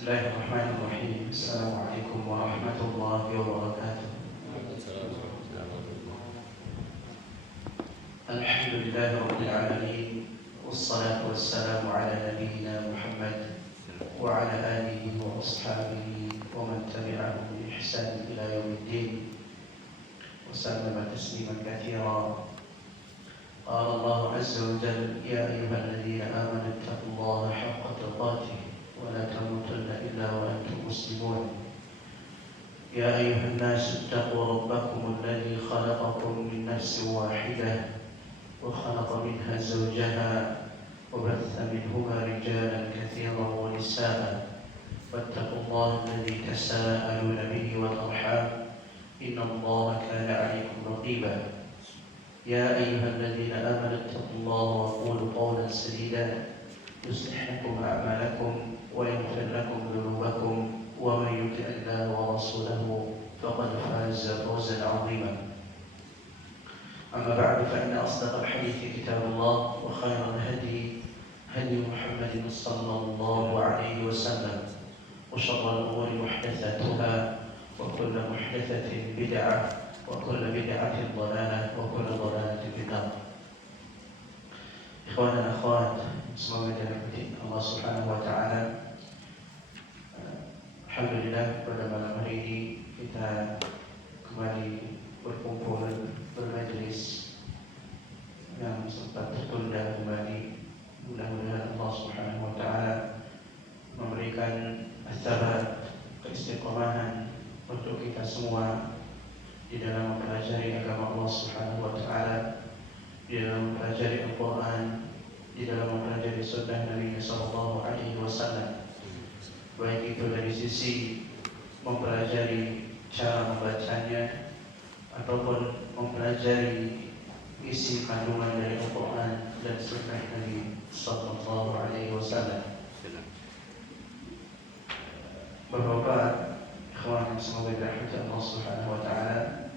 Bismillahirrahmanirrahim. Assalamualaikum warahmatullahi wabarakatuh. Alhamdulillahi rabbil alamin. Wassalatu wassalamu ala nabiyyina Muhammad wa ala alihi wa ashabihi wa man tabi'ahum bi ihsan ila yaumiddin. Wa sallama tasliman katsiran. Qala Allah azza wa jalla, ya ayyuhalladzina amanu taqullaha haqqa tuqatih ولا تموتن إلا وأنتم مسلمون. يا أيها الناس اتقوا ربكم الذي خلقكم من نفس واحدة وخلق منها زوجها وبث منهما رجالا كثيرا ونساء واتقوا الله الذي تساءلون به والأرحام إن الله كان عليكم رقيبا. يا أيها الذين آمنوا اتقوا الله وقولوا قولا سديدا يصلح لكم أعمالكم ويغفر لكم ذنوبكم ومن يطع الله ورسوله فقد فاز فوزا عظيما. أما بعد فإن أصدق الحديث كتاب الله وخير الهدي هدي محمد صلى الله عليه وسلم وشر الأمور محدثاتها وكل محدثة بدعة وكل بدعة ضلالة وكل ضلالة في النار. Ikhwan dan akhwat, semoga dirahmati Allah Subhanahu wa taala. Alhamdulillah pada malam hari ini kita kembali berkumpul bermajlis yang sempat tertunda kembali. Mudah-mudahan Allah Subhanahu wa taala memberikan as-sabat, keistiqomahan untuk kita semua di dalam mempelajari agama Allah Subhanahu wa taala, di dalam mempelajari Al-Quran, di dalam mempelajari sunnah Nabi Sallallahu Alaihi Wasallam. Baik itu dari sisi mempelajari cara membacanya ataupun mempelajari isi kandungan dari Al-Quran dan sunnah Nabi Sallallahu Alaihi Wasallam. Bapak-bapak, ikhwan yang semoga dirahmati Allah Subhanahu Wa Taala,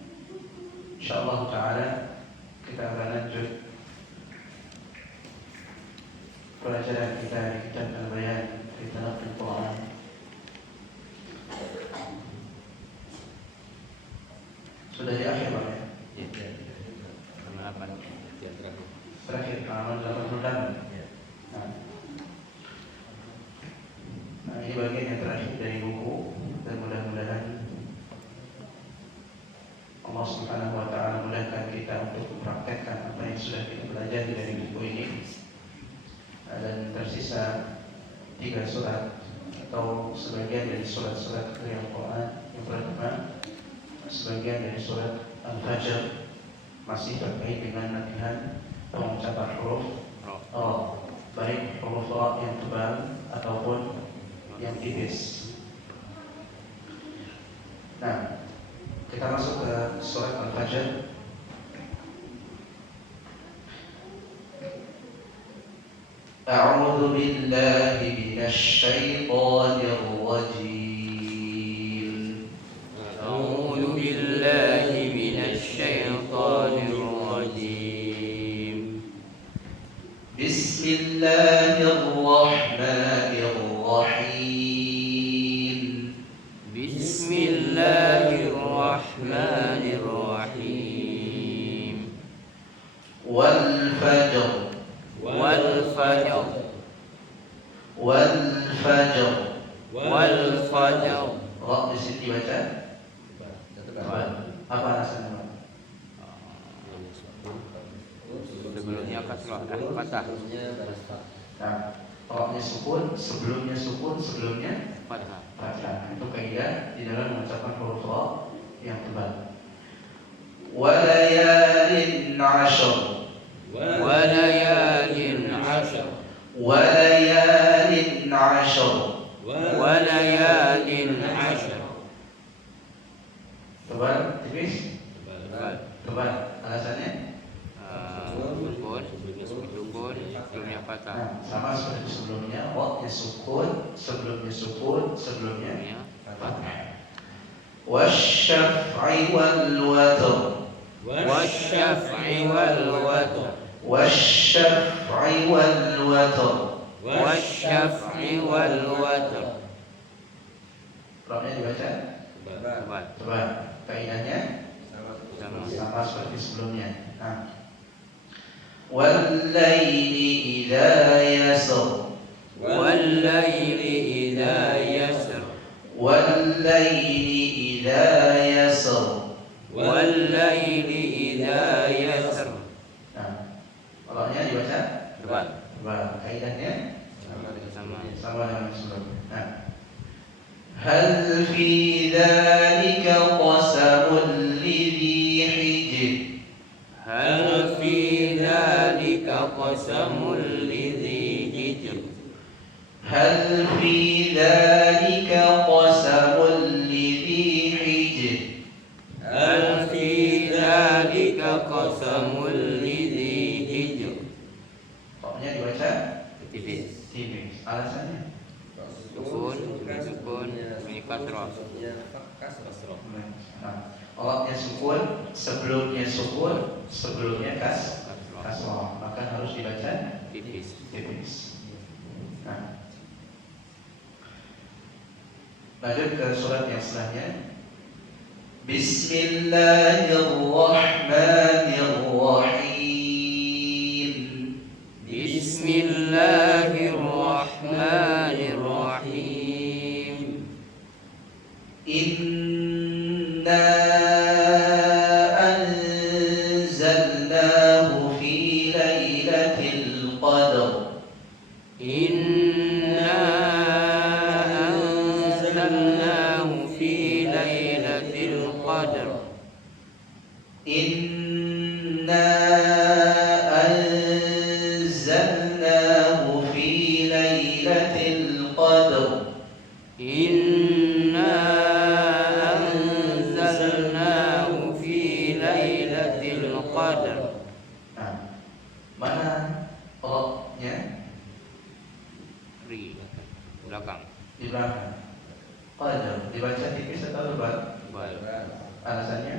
insyaallah Taala kita akan lanjut pelajaran kita di kitab Al-Bayan fi Talaqqi Al-Quran. Sudah di akhir Pak ya? Terakhir halaman 88. Nah, ini bagian yang terakhir dari buku dan mudah-mudahan Allah Subhanahu wa taala mudahkan kita untuk mempraktekkan apa yang sudah kita pelajari dari buku ini. Dan tersisa 3 surat atau sebagian dari surat-surat dari Al-Quran. Yang pertama, sebagian dari surat Al-Fajr, masih terkait dengan latihan pengucapan huruf ra, baik huruf ra yang tebal ataupun yang tipis. Nah, kita masuk ke surat Al-Fajr. A'udzu billahi minasy syaithanir rajim. A'udzu billahi minasy syaithanir rajim. Bismillahirrahmanirrahim. Bismillahirrahmanirrahim. Wal fajr. Wal fajr. Wal fajr. Wal fajr. Ra di sini dibaca apa alasannya? Sebelumnya kasrah fathah. Nah, ra-nya sukun, sebelumnya sukun, sebelumnya Fathah. fathah. Itu kaidah di dalam mengucapkan huruf ra yang tebal. Walayalin 'ashr. Walayalin 'ashr. Walayalin 'ashr. Walayalin 'ashr. Tebal, tipis? Tebal. Tebal. Alasannya? Sukun, sebelumnya fathah. Nah, sama seperti sebelumnya, ra-nya sukun, sebelumnya fathah. Wasyaf'i wal watr. Wasyaf'i wal watr. Wasyaf'i wal watr. Wasyaf'i wal watr. Roknya dibaca Tebal. tebal. Kaidahnya Sama. sama seperti sebelumnya. Nah. Wal-laili idza yasr. Wal-laili idza yasr. Wal-laili idza yasr. Wal-laili idza yasr. Nah, roknya dibaca Tebal. tebal. Kaidahnya Sama. sama dengan sebelumnya. Nah. Hal fi dzalika qasamul lidhi hijr. Hal fi dzalika qasamul lidhi hijr. هل في ذلك قسم لذي حجر. Hal fi dzalika qasamul lidhi hijr. Pokoknya dibaca Tipis. tipis. Alasannya? Sukun, bunyi kasrah. Nah, olahnya sukun, sebelumnya sukun, sebelumnya kasrah. Maka harus dibaca Tipis. tipis. Nah, lanjut ke surat yang setelahnya. Bismillahirrahmanirrahim. Bismillahirrahmanirrahim. Inna anzalnahu fi lailatul qadr. Inna anzalnahu fi lailatul qadr. Inna anzalnahu fi lailatul qadr. Inna anzalnahu fi lailatul qadr. Nah, mana roknya? Ri belakang. Di belakang. Qadr dibaca tipis atau tebal? Bal. Alasannya?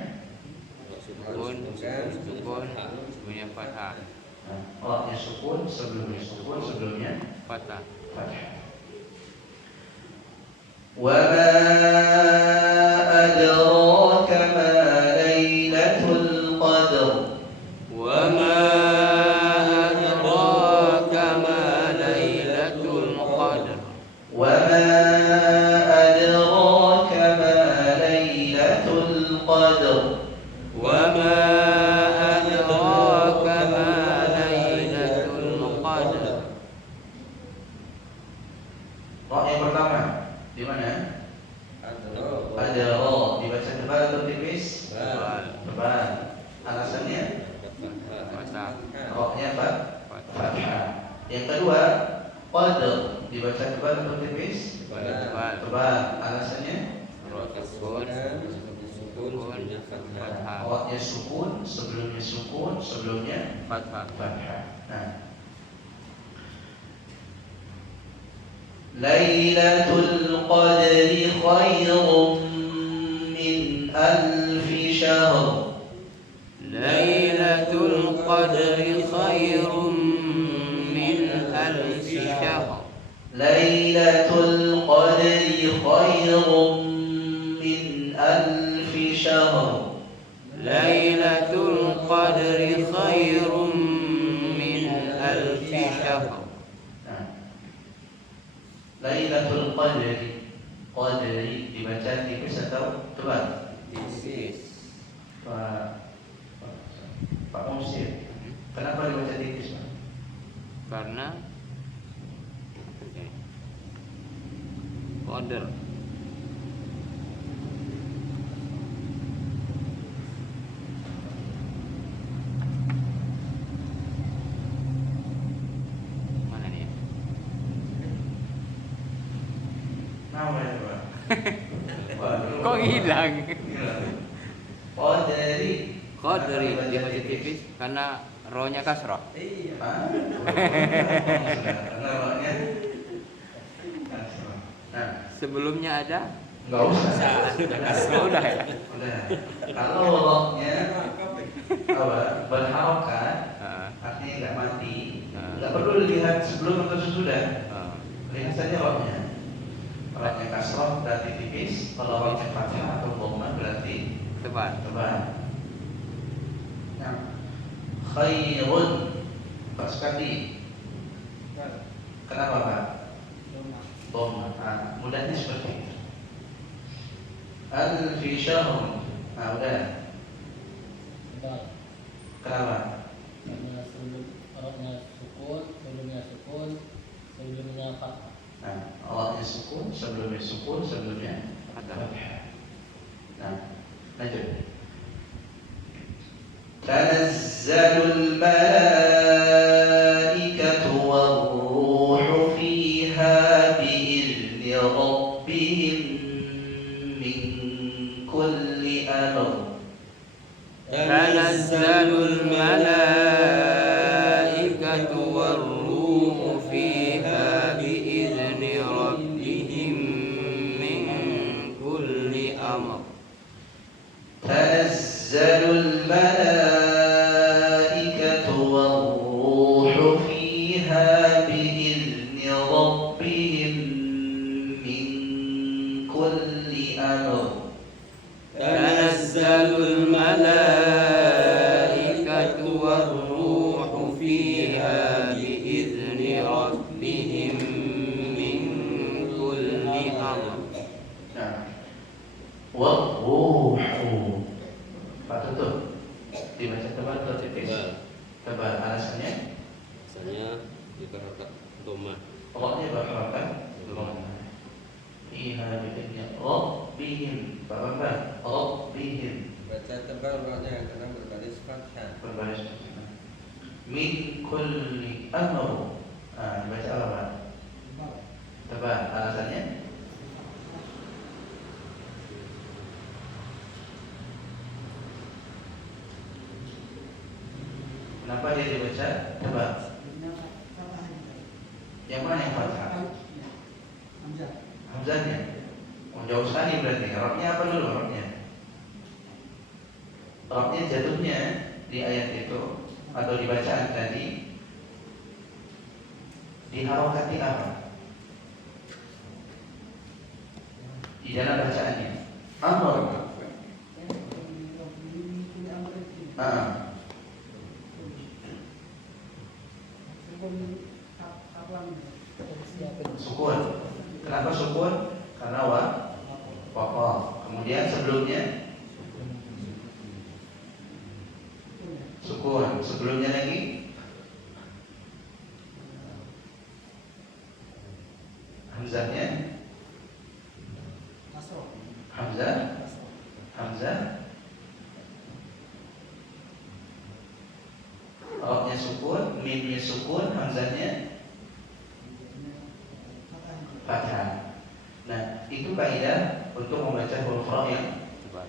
Sukun, sebelumnya fathah. Nah, roknya sukun, sebelumnya Fathah. fathah. Wa ma adraka ma lailatul qadr. Wa ma adraka ma lailatul qadr. Wa ma adraka ma lailatul qadr. Wa ma adraka ma lailatul qadr. Rok yang pertama di mana? Ada ro dibaca tebal atau tipis? Bal. Tebal. Alasannya? Fathah. Roknya apa? Fathah. Fathah. Yang kedua, qadr dibaca tebal atau tipis? Bal. Tebal. Alasannya? Sukun, fathah. Roknya sukun, sebelumnya Fathah. fathah. Nah. Lailatul qadri khairum min alfi syahr. Lailatul qadri khairum min alfi syahr. Lailatul qadri khairum min alfi syahr. Lailatul qadri khairum min alfi syahr. Nah, Lailatul qadri dibaca tipis atau tebal? Tipis. Pak Musir, kenapa dibaca tipis, Pak? Karena qadar. Mana nih? Nama itu, Pak. Waduh. Kok hilang? Qadri. Qadri dibaca tipis karena rohnya kasrah. Ah, karena rohnya kasrah. Nah, Sebelumnya ada? nggak usah. Udah ya? Udah. Kalau rohnya apa? Berharokat, Heeh. artinya nggak mati, Ah. nggak perlu dilihat sebelum atau sesudah. Ah. Lihat saja rohnya. Rohnya kasroh berarti tipis, kalau roknya fathah atau dhamma berarti tebal. tebal. Nah, khairun pas sekali. Kenapa Pak? Dhamma. Nah, mudahnya seperti itu. Alfi syahrun. Nah, udah. Kenapa? Karena orangnya sukun, sebelumnya fathah. Nah, awalnya sukun, sebelumnya fathah. Nah, lanjut. Tanazzalul malaikatu war-ruhu fiha bi'izni rabbihim min kulli amr. Tanazzalul malaikatu war-ruhu fiha bi'izni rabbihim min kulli amr. Tanazzalul malaikatu war-ruhu fiha bi'izni rabbihim min kulli amr. Tanazzalul malaikatu war-ruhu fiha bi'izni rabbihim min kulli amr. Nah, war-ruhu. Pak tutup. Dibaca tebal atau tipis? Tebal. Alasannya? Misalnya dikarenakan doma. Roknya berharokat dhamma. Fiha bi'izni rabbihim. Apa? Rabbihim. Baca tebal roknya karena berbaris fathah. Berbaris min kulli amr. Baca apa Pak? Tebal. Alasannya? Kenapa dia dibaca tebal? Yang mana yang fathah? Hamzahnya. Jauh sekali berarti. Roknya apa dulu roknya? Roknya jatuhnya di ayat itu atau di bacaan tadi diharokati apa? Di dalam bacaannya amr. Sukun. Kenapa sukun? Karena waqaf. Kemudian sebelumnya sukun. Sebelumnya lagi hamzahnya Hamzah. Roknya sukun, mimnya sukun, hamzahnya fathah. Nah, itu kaidah untuk membaca huruf ra yang tebal.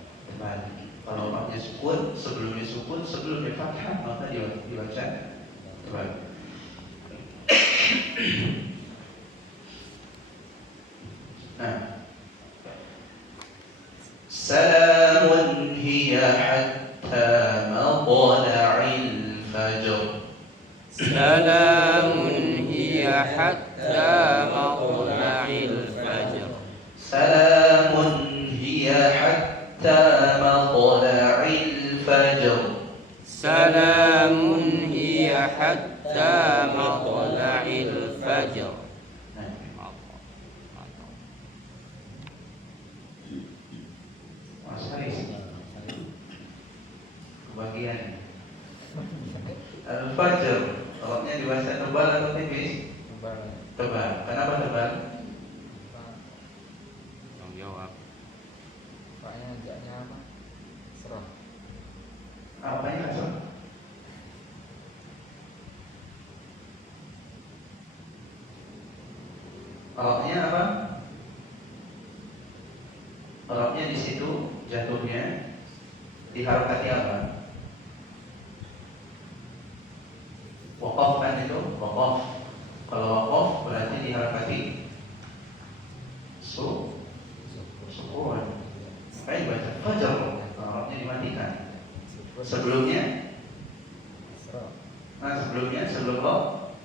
Kalau roknya sukun, sebelumnya fathah, maka dibaca tebal. Nah, salamun hiya hatta matla'il fajr. Salamun hiya hatta matla'il fajr. Salamun hiya hatta matla'il fajr. Salamun hiya hatta matla'il fajr. Bagian Al-Fajr, roknya dibaca tebal atau tipis? Tebal. Kenapa tebal? Tanggung jawab. Paknya ajaknya apa? Serah. Apanya kasar? Roknya apa? Roknya di situ jatuhnya diharokati apa? Waqaf kan itu, waqaf. Kalau waqaf berarti diharokati sukun. Makanya dibaca fajar, roknya dimatikan. Sebelumnya, sebelum rok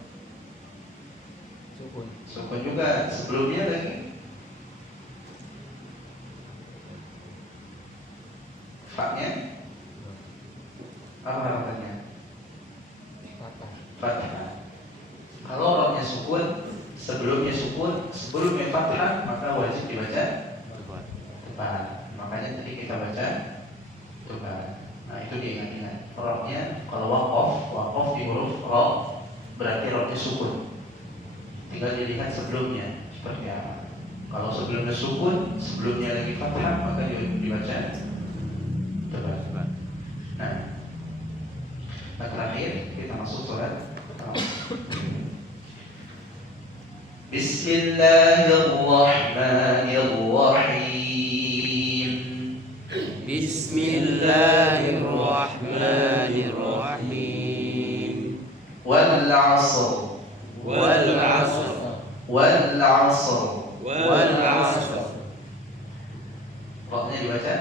sukun juga. Sebelumnya lagi Fa-nya apa harokatnya? Fathah. Fathah. Kalau roknya sukun, sebelumnya fathah, maka wajib dibaca tebal. Makanya tadi kita baca tebal. Nah itu diingat-ingat. Roknya kalau wakof di huruf ro, berarti roknya sukun. Tinggal dilihat sebelumnya seperti apa. Kalau sebelumnya sukun, sebelumnya lagi fathah, maka dibaca tebal. Nah, terakhir kita masuk surat Bismillahirrahmanirrahim. Bismillahirrahmanirrahim. Wal 'asr. Wal 'asr. Wal 'asr. Wal 'asr. Roknya dibaca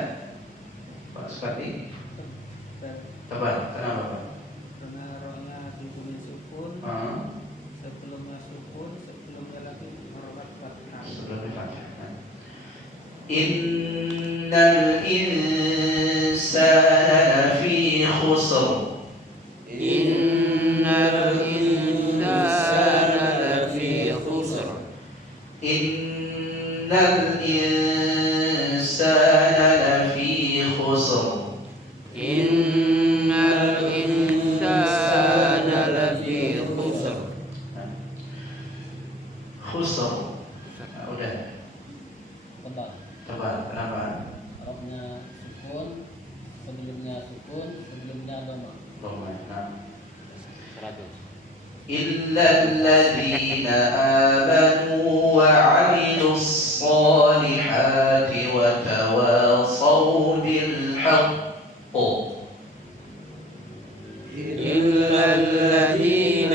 seperti tebal. Kenapa Pak? Karena rohnya sebelumnya sukun, sebelumnya sukun, sebelumnya lagi harokat fathah. Sebelumnya fathah. Innal insana lafi khusr. Innal insana lafi khusr. Innal insana lafi khusr. Innal insana lafi khusr. Khusr. Nah, udah Tebal. tebal. Kenapa? Rohnya sukun, sebelumnya dhamma. إلا الذين آمنوا وعملوا الصالحات وتواصوا بالحق. إلا الذين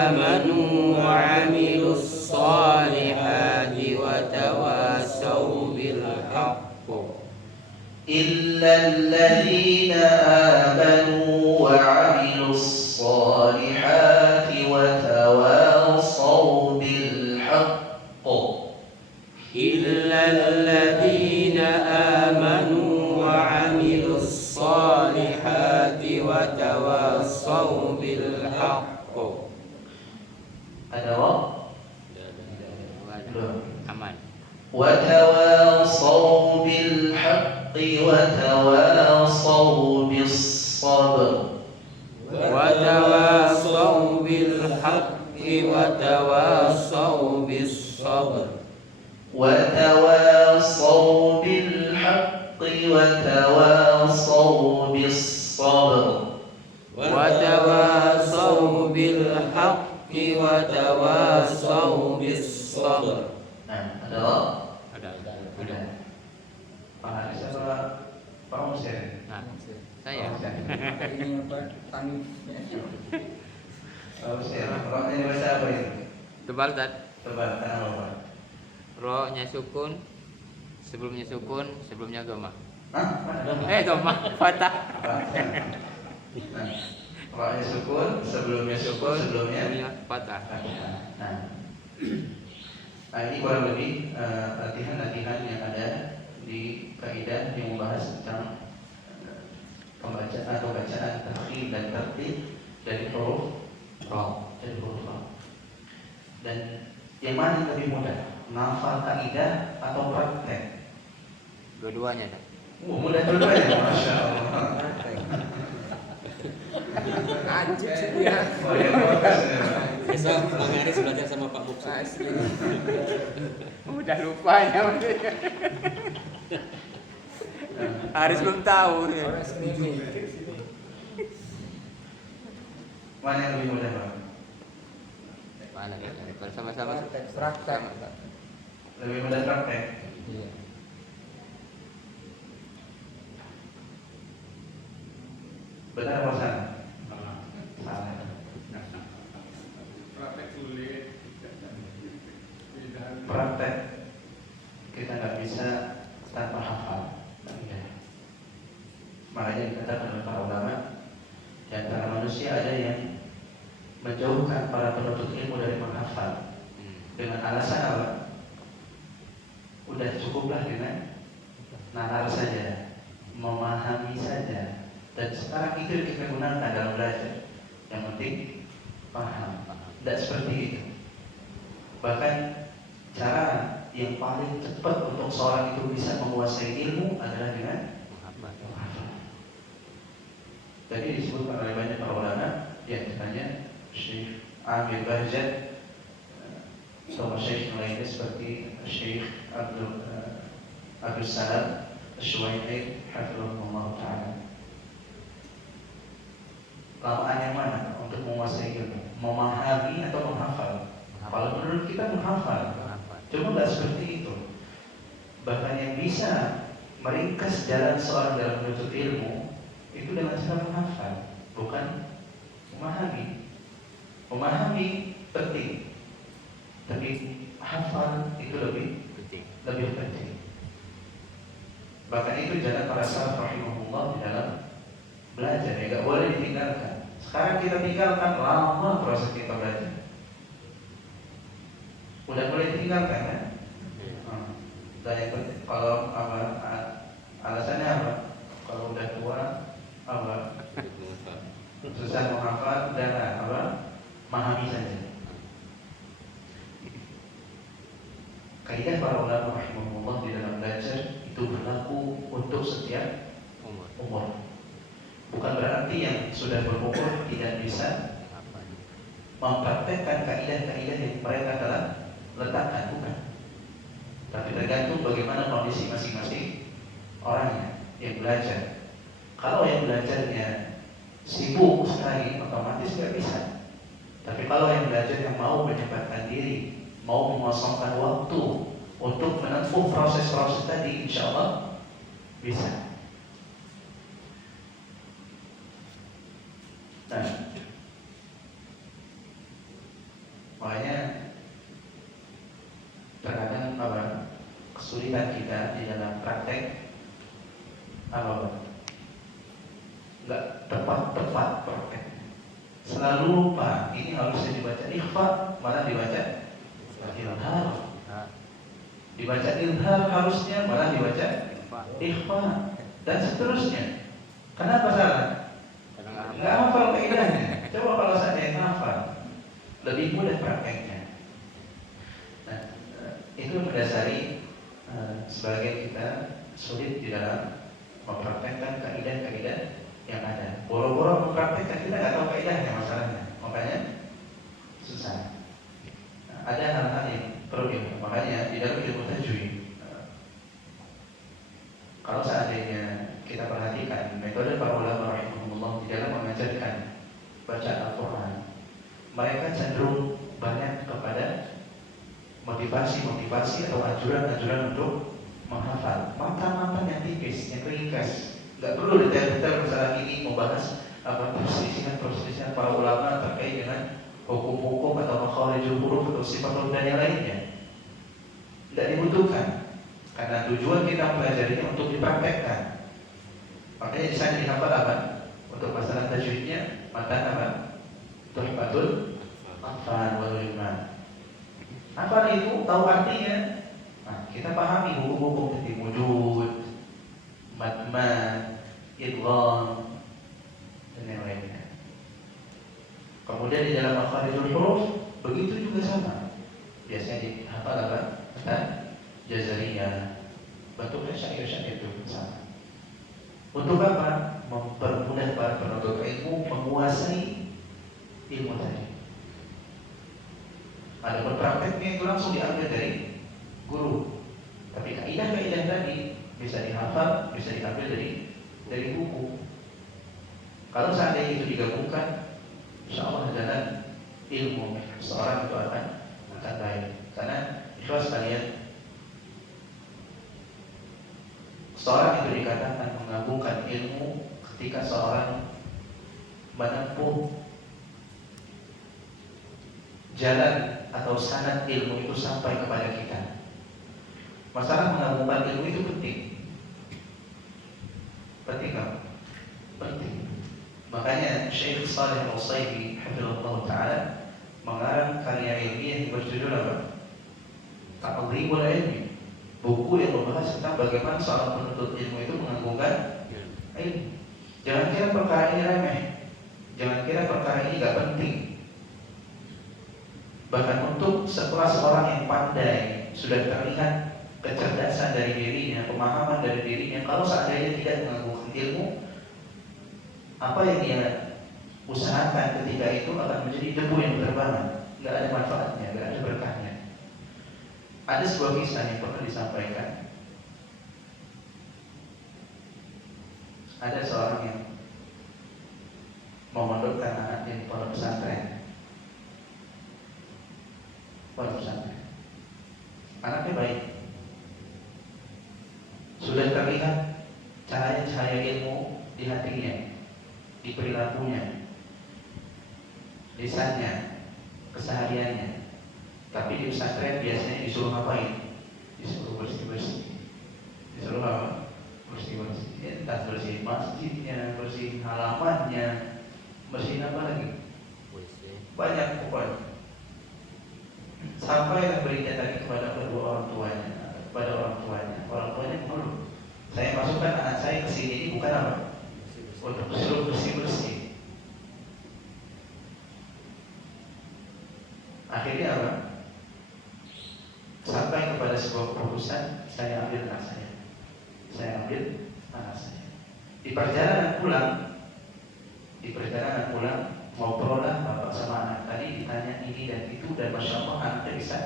آمنوا وعملوا الصالحات وتواصوا بالحق. إلا الذين آمنوا وعملوا الصالحات وتواصوا بالحق. إلا الذين آمنوا وعملوا الصالحات وتواصوا بالحق. Ada wa? Aman. وتواصوا بالحق وتواصوا بالصبر. وتواصوا بالحق وتواصوا بالصبر. وتواصوا بالحق وتواصوا بالصبر. وتواصوا بالحق وتواصوا بالصبر. Nah, ada wa? Ada. Ada. Pak Haris apa Pak Musir? Nah, saya. Ini apa? Tani. Pak Musir, roknya dibaca apa ini? Tebal Tad. Tebal, kenapa Pak? Ro-nya sukun, sebelumnya dhamma. Hah? Mana? Dhamma, fathah. Nah, roknya sukun, sebelumnya Fathah. Nah, ini kurang lebih latihan-latihan yang ada di kaidah yang membahas tentang pembacaan atau bacaan takhir dan tartib dari huruf ra. Dan yang mana yang lebih mudah? Menghafal kaidah atau praktek? Dua-duanya Tad. Mudah dua-duanya, masya Allah. Oh, ya, Besok Bang Haris belajar sama Pak Buksu. Udah lupanya maksudnya. Haris belum tahu. Orang sendiri. Mana yang lebih mudah Bang? Mana ya? Kalau sama-sama Praktek. Lebih mudah praktek. Iya. Benar apa salah? Salah. Praktek kita nggak bisa tanpa hafal. Makanya dikatakan oleh para ulama, di antara manusia ada yang menjauhkan para penuntut ilmu dari menghafal dengan alasan apa? Udah cukuplah dengan nalar saja, memahami Dan sekarang itu yang kita gunakan dalam belajar. Yang penting paham. Tidak seperti itu. Bahkan cara yang paling cepat untuk seorang itu bisa menguasai ilmu adalah dengan menghafal. Jadi disebutkan oleh banyak para ulama, di antaranya Syekh Amir Bahjat atau Syekh lainnya seperti Syekh Abdul Salam Asy-Syuwaini hafizahullah taala. Lamaan yang mana untuk menguasai ilmu? Memahami atau menghafal? Kalau menurut kita menghafal, cuma nggak seperti itu. Bahkan yang bisa meringkas jalan seorang dalam menuntut ilmu itu dengan cara menghafal, bukan memahami. Memahami penting, tapi hafal itu lebih penting. Bahkan itu jalan para salaf rahimahullah di dalam belajar, ya nggak boleh ditinggalkan. Sekarang kita tinggalkan, lama proses kita belajar. Udah mulai ditinggalkan kan? Dan yang penting, kalau alasannya apa? Kalau udah tua apa? Susah menghafal dan apa? Memahami saja. Kaidah para ulama rahimahullah di dalam belajar itu berlaku untuk setiap umur. Bukan berarti yang sudah berumur tidak bisa mempraktekkan kaidah-kaidah yang mereka telah letakkan, bukan. Tapi tergantung bagaimana kondisi masing-masing orangnya yang belajar. Kalau yang belajarnya sibuk sekali, otomatis nggak bisa. Tapi kalau yang belajar yang mau menyempatkan diri, mau mengosongkan waktu untuk menempuh proses-proses tadi, insya Allah bisa. Nah, makanya terkadang kesulitan kita di dalam praktek nggak tepat praktek. Selalu lupa, ini harusnya dibaca ikhfa, malah dibaca ilhar. Dibaca ilhar harusnya, malah dibaca ikhfa, dan seterusnya. Kenapa salah? Nggak hafal kaidahnya. Coba kalau saya hafal, lebih mudah prakteknya. Nah, itu mendasari sebagian kita sulit di dalam mempraktekkan kaidah-kaidah yang ada. Boro-boro mempraktekkan, kita nggak tahu kaidahnya masalahnya, makanya susah. Nah, ada hal-hal yang perlu diingat. Makanya di dalam ilmu tajwid, kalau seandainya kita perhatikan metode para ulama rahimahumullah di dalam mengajarkan baca Al-Quran, mereka cenderung banyak kepada motivasi atau anjuran untuk menghafal matan-matan yang tipis, yang ringkas. Nggak perlu detail-detail masalah ini, membahas perselisihan para ulama terkait dengan hukum-hukum atau makharijul huruf atau sifat dan yang lainnya. Tidak dibutuhkan, karena tujuan kita mempelajarinya untuk dipraktekkan. Makanya di sana dihafal apa? Untuk masalah tajwidnya, matan apa? Tuhfatul Atfal wal Iman. Hafal itu tahu artinya. Nah, kita pahami hukum-hukum seperti wujud, madman, idgham, dan yang lainnya. Kemudian di dalam makharijul huruf begitu juga sama. Biasanya dihafal apa? Jazariyah, bentuknya syair-syair itu sama. Untuk apa? Mempermudah para penuntut ilmu menguasai ilmu tadi. Ada prakteknya itu langsung diambil dari guru. Tapi kaidah-kaidah tadi bisa dihafal, bisa diambil dari buku. Kalau seandainya itu digabungkan, insya Allah jalan ilmu seorang itu akan baik. Karena ikhlas sekalian, seorang itu dikatakan mengagungkan ilmu ketika seorang menempuh jalan atau sanad ilmu itu sampai kepada kita. Masalah mengagungkan ilmu itu penting. Penting kan? Penting. Makanya Syekh Shalih Al-Utsaimin hafizahullah taala mengarang karya ilmiah yang berjudul apa? Ta'dhimul Ilmi. Buku yang membahas tentang bagaimana seorang penuntut ilmu itu mengagungkan ilmu. Jangan kira perkara ini remeh, jangan kira perkara ini gak penting. Bahkan untuk sekelas orang yang pandai, sudah terlihat kecerdasan dari dirinya, pemahaman dari dirinya, kalau seandainya tidak mengagukan ilmu, apa yang dia usahakan ketika itu akan menjadi debu yang berterbangan, nggak ada manfaatnya, nggak ada berkahnya. Ada sebuah kisah yang pernah disampaikan. Ada seorang yang memondokkan anaknya di pondok pesantren. Pondok pesantren. Anaknya baik. Sudah terlihat cahaya-cahaya ilmu di hatinya, di perilakunya, lisannya, kesehariannya. Tapi di pesantren biasanya disuruh ngapain? Disuruh bersih-bersih. Disuruh apa? Bersih-bersih. Entah bersih masjidnya, bersih halamannya, bersih apa lagi? Banyak pokoknya. Sampai berita tadi kepada kedua orang tuanya, orang tuanya mengeluh. Saya masukkan anak saya ke sini ini bukan apa? Untuk disuruh bersih-bersih. Akhirnya apa? Sampai kepada sebuah keputusan, saya ambil anak saya. Di perjalanan pulang, ngobrollah bapak sama anak. Tadi ditanya ini dan itu, dan masya Allah anaknya bisa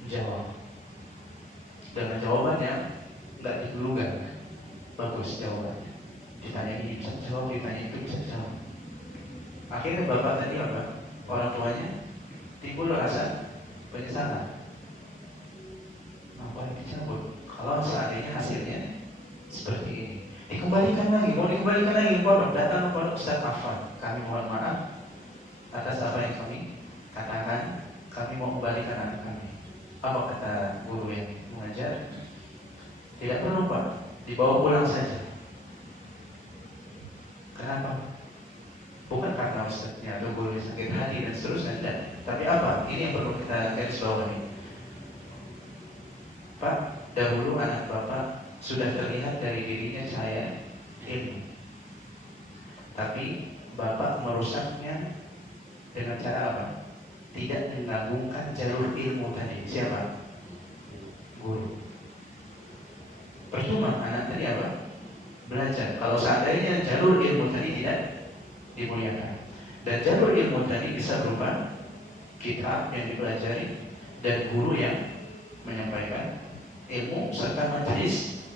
menjawab. Dengan jawabannya nggak digulukan, bagus jawabannya. Ditanya ini bisa jawab, ditanya itu bisa jawab. Akhirnya bapak tadi apa? Orang tuanya timbul rasa penyesalan. Apa yang dicabut? Kalau seandainya hasilnya seperti ini, dikembalikan lagi, mau dikembalikan lagi ke pondok, datang ke pondok, Ustaz Afwan, kami mohon maaf atas apa yang kami katakan, kami mau kembalikan anak kami. Apa kata guru yang mengajar? Tidak perlu Pak, dibawa pulang saja. Kenapa? Bukan karena Ustaznya atau guru sakit hati dan seterusnya, tidak. Tapi apa? Ini yang perlu kita garis bawahi. Pak, dahulu anak Bapak sudah terlihat dari dirinya cahaya ilmu, tapi Bapak merusaknya dengan cara apa? Tidak menggabungkan jalur ilmu tadi. Siapa? Guru. Percuma anak tadi apa? Belajar. Kalau seandainya jalur ilmu tadi tidak dimuliakan, dan jalur ilmu tadi bisa berupa kitab yang dipelajari dan guru yang menyampaikan ilmu serta majelis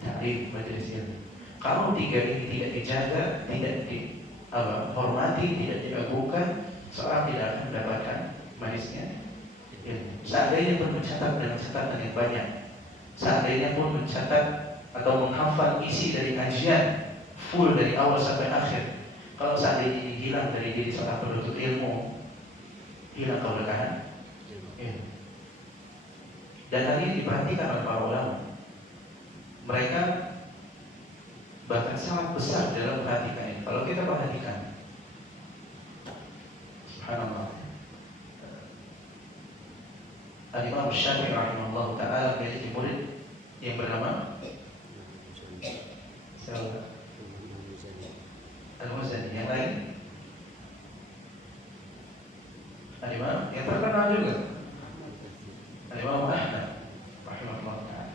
taklim, majelis ilmu. Kalau tiga ini tidak dijaga, tidak dihormati, tidak diagungkan, seorang tidak akan mendapatkan manisnya ilmu. Seandainya pun mencatat dengan catatan yang banyak, seandainya pun mencatat atau menghafal isi dari kajian full dari awal sampai akhir, kalau seandainya ini hilang dari diri seorang penuntut ilmu, hilang keberkahan ilmu. Dan hal ini diperhatikan oleh para ulama. Mereka bahkan sangat besar dalam perhatikan ini. Kalau kita perhatikan, subhanallah, Al-Imam Syafi'i rahimahullah ta'ala memiliki murid yang bernama Al-Muzani. Yang lain Al-Imam yang terkenal juga Al-Imam Ahmad rahimahullah ta'ala.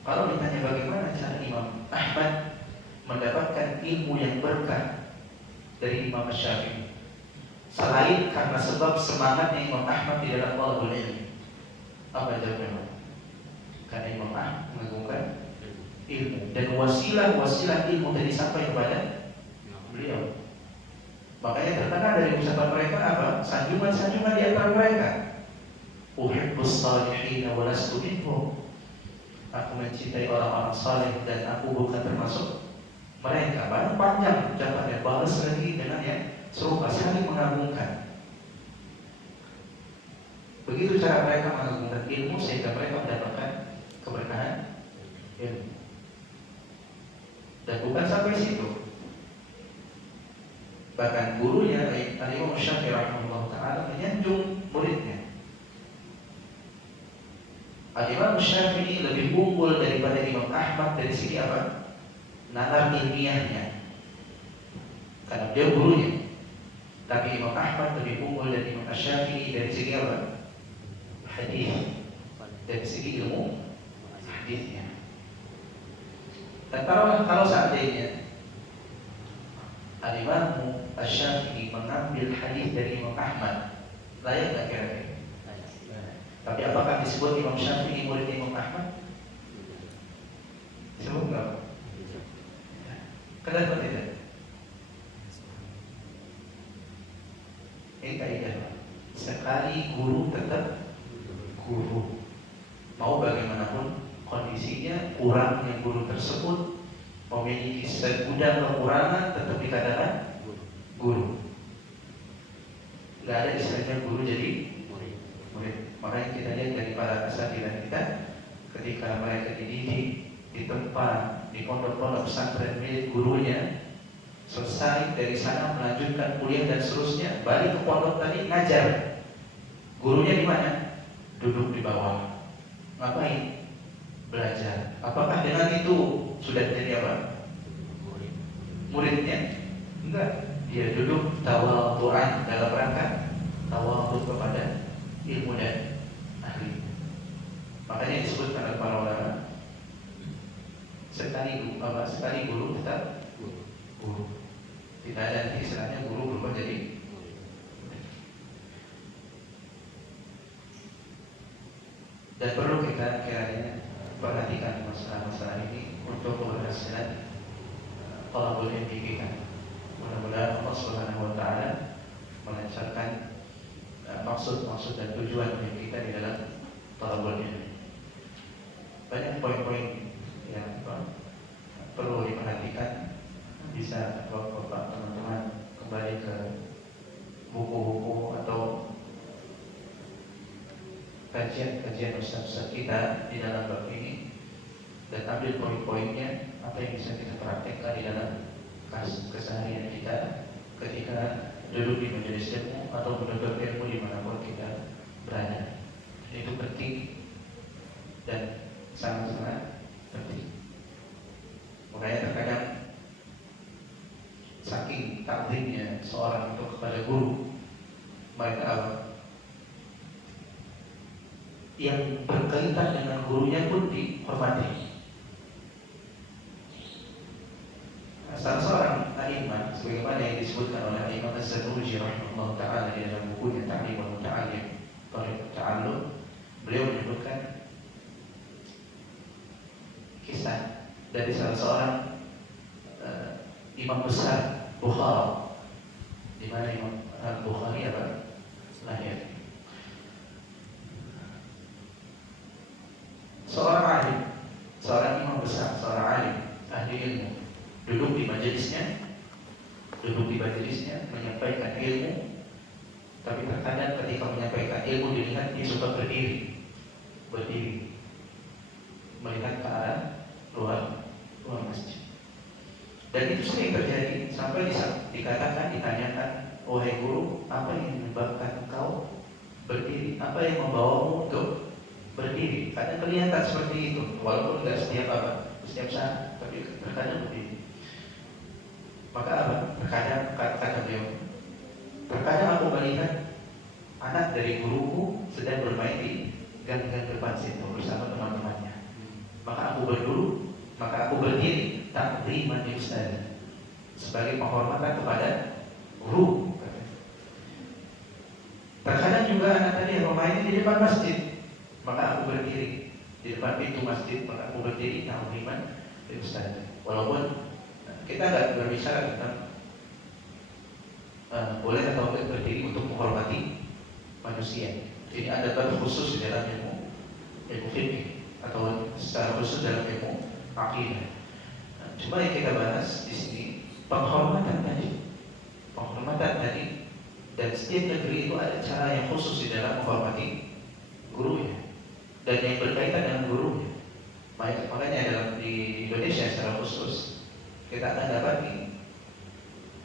Kalau ditanya bagaimana cara Imam Ahmad mendapatkan ilmu yang berkah dari Imam Syafi'i, selain karena sebab semangatnya Imam Ahmad di dalam talabul ilmi, apa jawabnya? Karena Imam Ahmad mengagungkan ilmu, dan wasilah ilmu tadi sampai kepada beliau. Makanya terkenal dari ucapan mereka apa? Sanjungan-sanjungan di antara mereka. Uhibbus salihin wa lastu minhum. Aku mencintai orang-orang saleh dan aku bukan termasuk mereka. Banyak panjang ucapannya, balas lagi dengan yang serupa, saling mengagungkan. Begitu cara mereka mengagungkan ilmu sehingga mereka mendapatkan keberkahan ilmu. Dan bukan sampai situ, bahkan gurunya Al-Imam Syafi'i rahimahullah ta'ala menyanjung muridnya. Al-Imam Syafi'i lebih unggul daripada Imam Ahmad dari segi apa? nalar ilmiahnya, karena dia gurunya. Tapi Imam Ahmad lebih unggul dari Imam Syafi'i dari segi apa? Hadis, dari segi ilmu hadisnya. Dan kalau seandainya Al-Imam Syafi'i mengambil hadis dari Imam Ahmad, layak tak kira-kira? Tapi apakah disebut Imam Syafi'i murid Imam Ahmad? Disebut enggak? Kenapa tidak? Ini kaidah. Sekali guru tetap guru. Mau bagaimanapun kondisinya, kurangnya guru tersebut memiliki segudang kekurangan, tetap dikatakan guru. Gak ada istilahnya guru jadi murid. Makanya kita lihat dari para asatidzah kita, ketika mereka dididik di tempat, di pondok-pondok pesantren milik gurunya, selesai dari sana melanjutkan kuliah dan seterusnya, balik ke pondok tadi ngajar. Gurunya di mana? Duduk di bawah. Ngapain? Belajar. Apakah dengan itu sudah jadi apa? Muridnya? Enggak. Dia duduk tawadhu'an dalam rangka tawadhu kepada ilmu dan ahli. Makanya disebutkan oleh para ulama, sekali guru tetap guru. Tidak ada nanti istilahnya guru berubah jadi. Dan perlu kita kiranya perhatikan masalah-masalah ini untuk keberhasilan talabul ilmi kita. Mudah-mudahan Allah Subhanahu wa taala melancarkan maksud-maksud dan tujuan yang kita di dalam talabul ilmi. Banyak poin-poin yang perlu diperhatikan. Bisa Bapak teman-teman kembali ke buku-buku atau kajian ustaz-ustaz kita di dalam bab ini dan ambil poin-poinnya, apa yang bisa kita praktekkan di dalam keseharian kita ketika duduk di majelis ilmu atau menuntut ilmu dimanapun kita berada. Itu penting dan sangat-sangat penting. Makanya terkadang saking taklimnya seorang itu kepada guru, mereka yang berkaitan dengan gurunya pun dihormati. Salah seorang a'immah, sebagaimana yang disebutkan oleh Imam Az-Zanuji rahimahullah ta'ala di dalam bukunya Ta'lim wal Muta'allim, Thariq Ta'allum, beliau menyebutkan kisah dari salah seorang imam besar Bukhara, di mana Imam Bukhari lahir. Seorang alim, seorang imam besar, seorang alim, ahli ilmu, duduk di majelisnya, menyampaikan ilmu. Tapi terkadang ketika menyampaikan ilmu dilihat dia suka berdiri, melihat ke arah luar masjid. Dan itu sering terjadi sampai dikatakan, ditanyakan, wahai guru, apa yang menyebabkan engkau berdiri? Apa yang membawamu untuk berdiri? Kadang kelihatan seperti itu, walaupun tidak setiap saat, tapi terkadang berdiri. Maka apa? Terkadang kata beliau, terkadang aku melihat anak dari guruku sedang bermain di gang-gang depan situ bersama teman-temannya. Maka aku berdiri takliman li ustaz, sebagai penghormatan kepada guru. Terkadang juga anak tadi yang bermain di depan masjid, maka aku berdiri di depan pintu masjid, maka aku berdiri takliman li ustaz. Walaupun kita tidak berbicara tentang boleh atau tidak berdiri untuk menghormati manusia. Ini ada bab khusus di dalam ilmu fikih atau secara khusus dalam ilmu akidah. Cuma yang kita bahas di sini penghormatan tadi, dan setiap negeri itu ada cara yang khusus di dalam menghormati gurunya dan yang berkaitan dengan gurunya. Makanya di Indonesia secara khusus kita akan dapati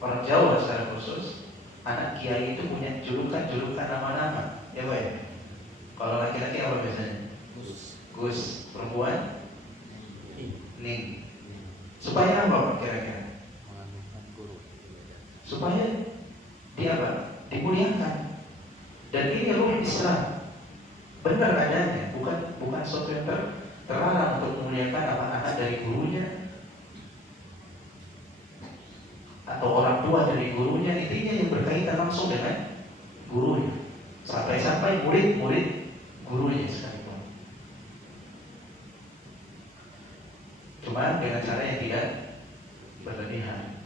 orang Jawa secara khusus anak kiai itu punya julukan nama-nama, ya Pak ya. Kalau laki-laki apa biasanya? Gus. Perempuan? Ning. Supaya apa benar adanya, bukan sesuatu yang terlarang untuk memuliakan anak-anak dari gurunya atau orang tua dari gurunya. Intinya yang berkaitan langsung dengan gurunya, sampai-sampai murid-murid gurunya sekalipun. Cuma dengan cara yang tidak berlebihan.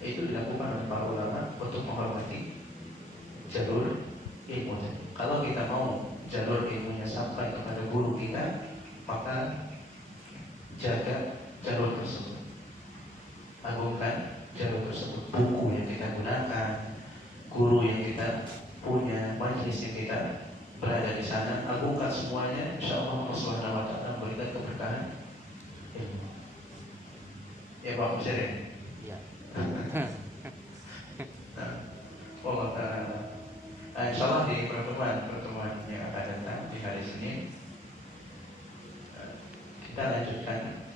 Itu dilakukan oleh para ulama untuk menghormati jalur ilmunya. Kalau kita mau jalur ilmunya sampai kepada guru kita, maka jaga jalur tersebut, agungkan jalur tersebut. Buku yang kita gunakan, guru yang kita punya, majelis yang kita berada di sana, agungkan semuanya. Insya Allah Allah Subhanahu wa Ta'ala memberikan keberkahan ilmu. Ya Pak Musyirin. Iya. Allah Ta'ala. Insya Allah di pertemuan yang akan datang di hari Senin, kita lanjutkan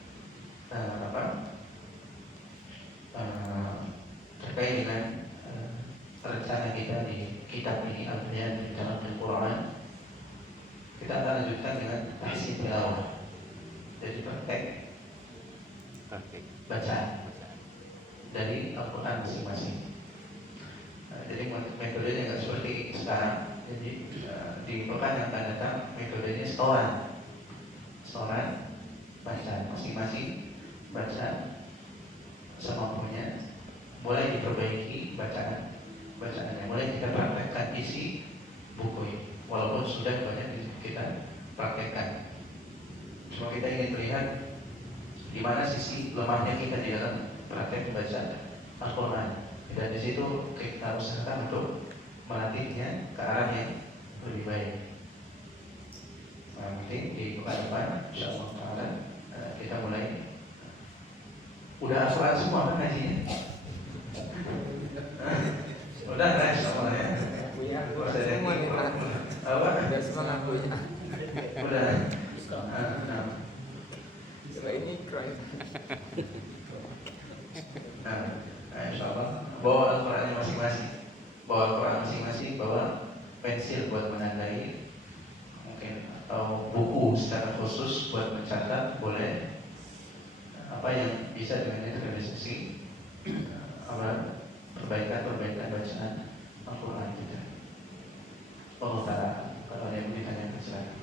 terkait dengan rencana kita di kitab ini, Al-Bayan di dalam Al-Quran. Kita akan lanjutkan dengan tahsin tilawah, jadi praktek bacaan dari Al-Quran masing-masing. Jadi metodenya nggak seperti sekarang. Jadi di pekan yang akan datang metodenya setoran bacaan, masing-masing baca semampunya. Boleh diperbaiki bacaannya, boleh kita praktekkan isi buku ini, walaupun sudah banyak kita praktekkan. Cuma kita ingin melihat di mana sisi lemahnya kita di dalam praktek membaca Al-Quran. Dan di situ kita usahakan untuk melatihnya ke arah yang lebih baik. Mungkin di pekan depan, insyaallah taala kita mulai. Udah hafal semua kan ngajinya? Udah kan insyaallah ya. Semua nih Pak. Apa? Udah semua ngakunya. Udah. Setelah ini cry. Insyaallah bawa Al-Qurannya masing-masing. Bawa pensil buat menandai mungkin, atau buku secara khusus buat mencatat, boleh. Apa yang bisa dengan terrealisasi perbaikan bacaan Al-Quran kita. Allah Ta'ala, kalau ada yang ditanyakan silakan.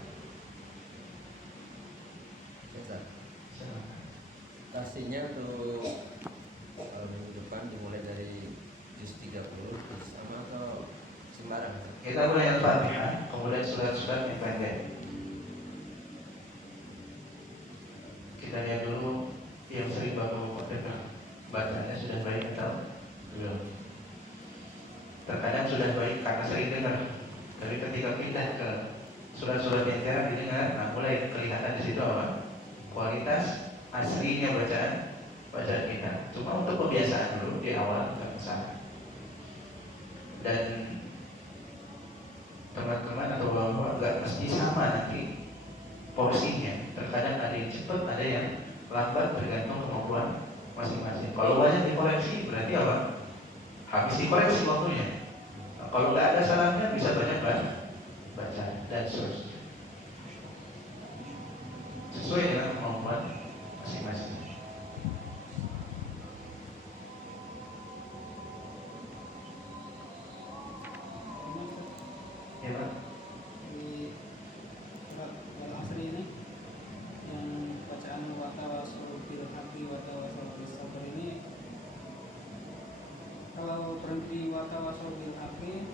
Pastinya untuk minggu depan dimulai dari juz 30 sama atau sembarang. Kita mulai Al-Fatihah, kemudian surat-surat yang pendek. Kita lihat dulu yang sering bapak dengar bacanya sudah baik atau belum. Terkadang sudah baik karena sering dengar. Tapi ketika pindah ke surat-surat yang jarang didengar, mulai kelihatan di situ apa? Kualitas aslinya bacaan kita. Cuma untuk kebiasaan dulu di awal nggak masalah. Dan teman-teman atau bapak nggak mesti sama nanti porsinya. Terkadang ada yang cepat, ada yang lambat, tergantung kemampuan masing-masing. Kalau banyak dikoreksi berarti apa? Habis dikoreksi waktunya. Kalau nggak ada salahnya bisa banyak baca dan seterusnya. Sesuai dengan kemampuan masing-masing. Ya Pak. Di surat Al-Asr ini yang bacaan watawasul bil haqqi watawasul bis sabr ini, kalau berhenti watawasul bil haqqi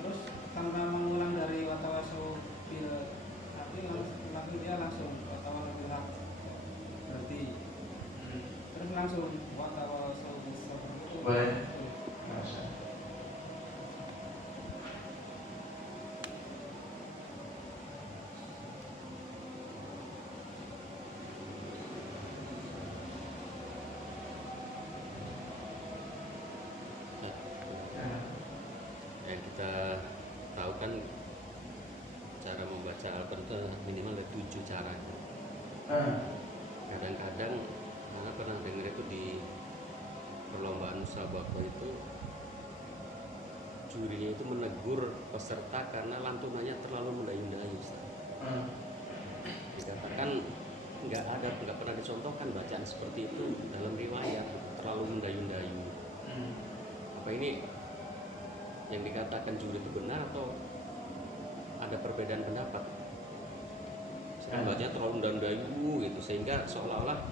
terus tanpa mengulang dari watawasul bil haqqi, langsung dia langsung watawasul bil haqqi berarti terus langsung watawasul bis sabr. Boleh. Masa. Yang kita tahu kan cara membaca Al-Quran itu minimal ada 7 cara. Kadang-kadang mana pernah dengar itu di perlombaan musabaqah itu jurinya itu menegur peserta karena lantunannya terlalu mendayu-dayu, Ustaz. Dikatakan nggak pernah dicontohkan bacaan seperti itu dalam riwayat, terlalu mendayu-dayu. Apa ini yang dikatakan juri itu benar atau ada perbedaan pendapat? Saya bacanya terlalu mendayu-dayu gitu sehingga seolah-olah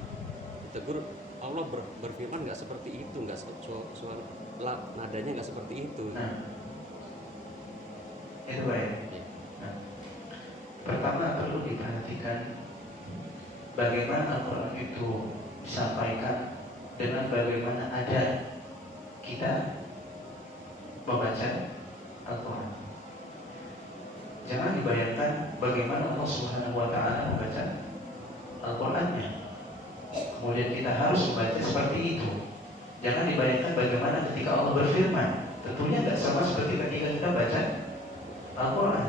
ditegur Allah berfirman nggak seperti itu, nggak soal nadanya nggak seperti itu. Itu baik. Ya. Pertama perlu diperhatikan bagaimana Al-Quran itu disampaikan dengan bagaimana ada kita membaca Al-Quran. Jangan dibayangkan bagaimana Allah Subhanahu wa Ta'ala membaca Al-Qurannya, kemudian kita harus membaca seperti itu. Jangan dibayangkan bagaimana ketika Allah berfirman, tentunya tidak sama seperti ketika kita baca Al-Quran.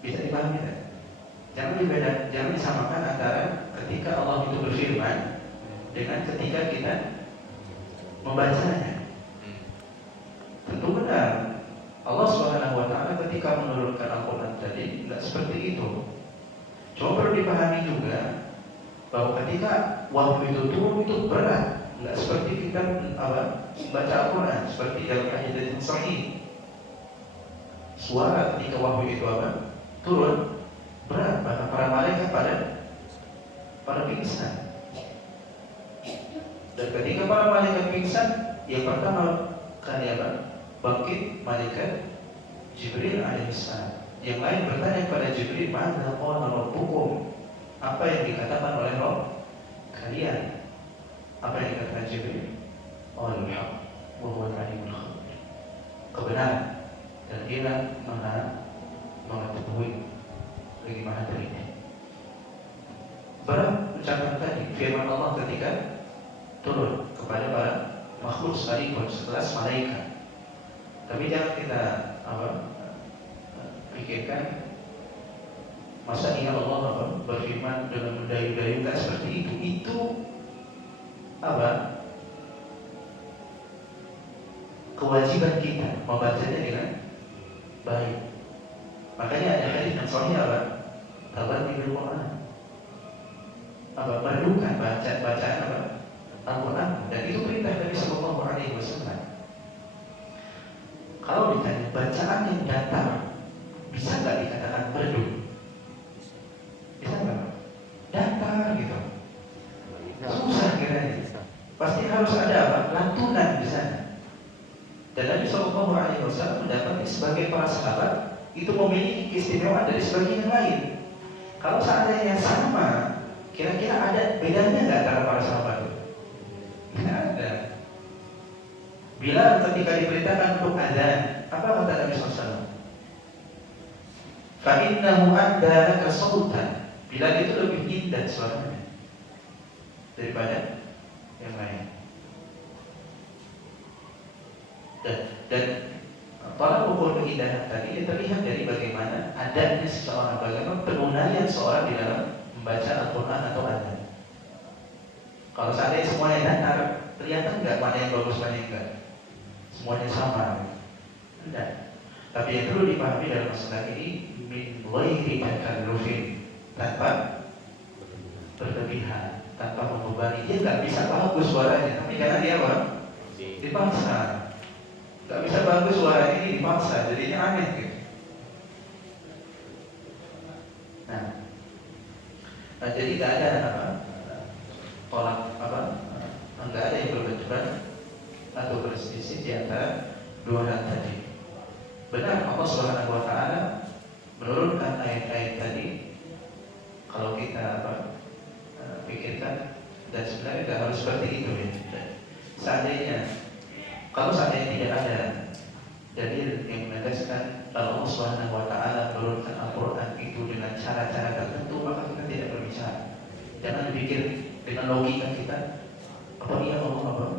Bisa dipahami kan? Jangan disamakan antara ketika Allah itu berfirman dengan ketika kita membacanya. Tentu benar Allah Subhanahu wa Ta'ala ketika menurunkan Al-Quran tadi tidak seperti itu. Cuma perlu dipahami juga bahwa ketika wahyu itu turun itu berat, tidak seperti kita baca Al-Quran seperti dalam hadis yang sahih. Suara ketika wahyu itu turun berat, bahkan para malaikat pada pingsan. Dan ketika para malaikat pingsan, yang pertama kali bangkit malaikat Jibril alaihissalam. Yang lain bertanya kepada Jibril, "Madza qala rabbukum?" Apa yang dikatakan oleh Rabb kalian? Apa yang dikatakan Jibril? Al-haq wa huwa al-alimul khabir. Kebenaran dan dia Maha mengetahui lagi Maha teliti. Berat ucapan tadi firman Allah ketika turun kepada para makhluk sekalipun sekelas malaikat. Tapi jangan kita pikirkan masa iya Allah berfirman dengan mendayu-dayu, kan seperti itu. Itu kewajiban kita membacanya dengan baik. Makanya ada hadis yang sahih tabarrukul Quran. Merdukan bacaan Al-Quran, dan itu perintah Nabi Sallallahu Alaihi Wasallam. Kalau ditanya bacaan yang datar, bisa nggak dikatakan merdu? Bisa nggak? Datar gitu. Susah kiranya. Pasti harus ada lantunan di sana. Dan Nabi Sallallahu Alaihi Wasallam mendapati sebagai para sahabat itu memiliki keistimewaan dari sebagian yang lain. Kalau seandainya sama, kira-kira ada bedanya nggak antara para sahabat itu? Tidak ada. Bila ketika diperintahkan untuk adzan, apa kata Nabi SAW? Fa innahu anda kasautan. Bila itu lebih indah suaranya daripada yang lain. Dan para ukur keindahan tadi terlihat dari bagaimana adanya seseorang, bagaimana penunaian seorang di dalam membaca Al-Quran atau adzan. Kalau seandainya semuanya datar, kelihatan nggak mana yang bagus mana yang enggak? Semuanya sama. Tidak. Tapi yang perlu dipahami dalam masalah ini, min ghairi takallufin, tanpa berlebihan, tanpa membebani. Dia nggak bisa bagus suaranya, tapi karena dia dipaksa. Nggak bisa bagus suaranya ini dipaksa, jadinya aneh gitu. Nah, jadi nggak ada tolak nggak ada yang berbenturan atau berselisih di antara dua hal tadi. Benar Allah Subhanahu wa Ta'ala menurunkan ayat-ayat tadi. Kalau kita pikirkan, dan sebenarnya tidak harus seperti itu ya. Kalau seandainya tidak ada dalil yang menegaskan kalau Allah Subhanahu wa Ta'ala menurunkan Al-Quran itu dengan cara-cara tertentu, maka kita tidak berbicara. Jangan dipikir dengan logika kita, apa iya Allah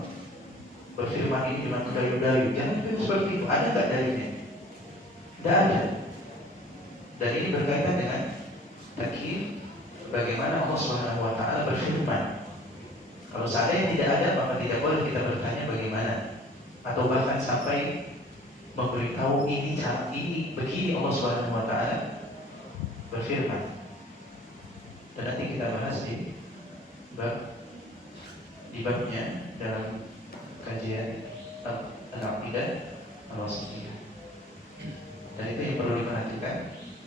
berfirman ini dengan mendayu-dayu. Jangan pikir seperti itu. Ada nggak dalilnya? Tidak ada. Dan ini berkaitan dengan takyif, bagaimana Allah Subhanahu wa Ta'ala berfirman. Kalau seandainya tidak ada, maka tidak boleh kita bertanya bagaimana atau bahkan sampai memberitahu ini cara ini begini Allah Subhanahu wa taala berfirman. Dan nanti kita bahas di babnya dalam kajian al-aqidah al-wasithiyah. Dan itu yang perlu diperhatikan,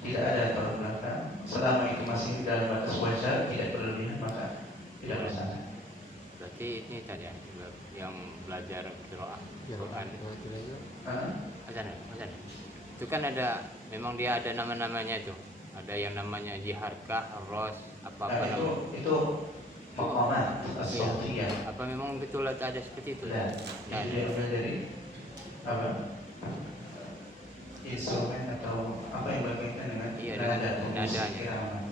tidak ada tolak belakang. Selama itu masih dalam batas wajar, tidak berlebihan, maka tidak masalah. Berarti ini tadi ya, yang belajar qiraah Quran. Azan. Itu kan ada, memang dia ada nama-namanya itu. Ada yang namanya jiharkah, ros, apa Nah, itu maqamat as-sawfiyah. Apa memang betul ada seperti itu? Nah, itu dia ambil dari apa? Instrumen atau apa yang berkaitan dengan Iya, nada, dengan nadanya. irama.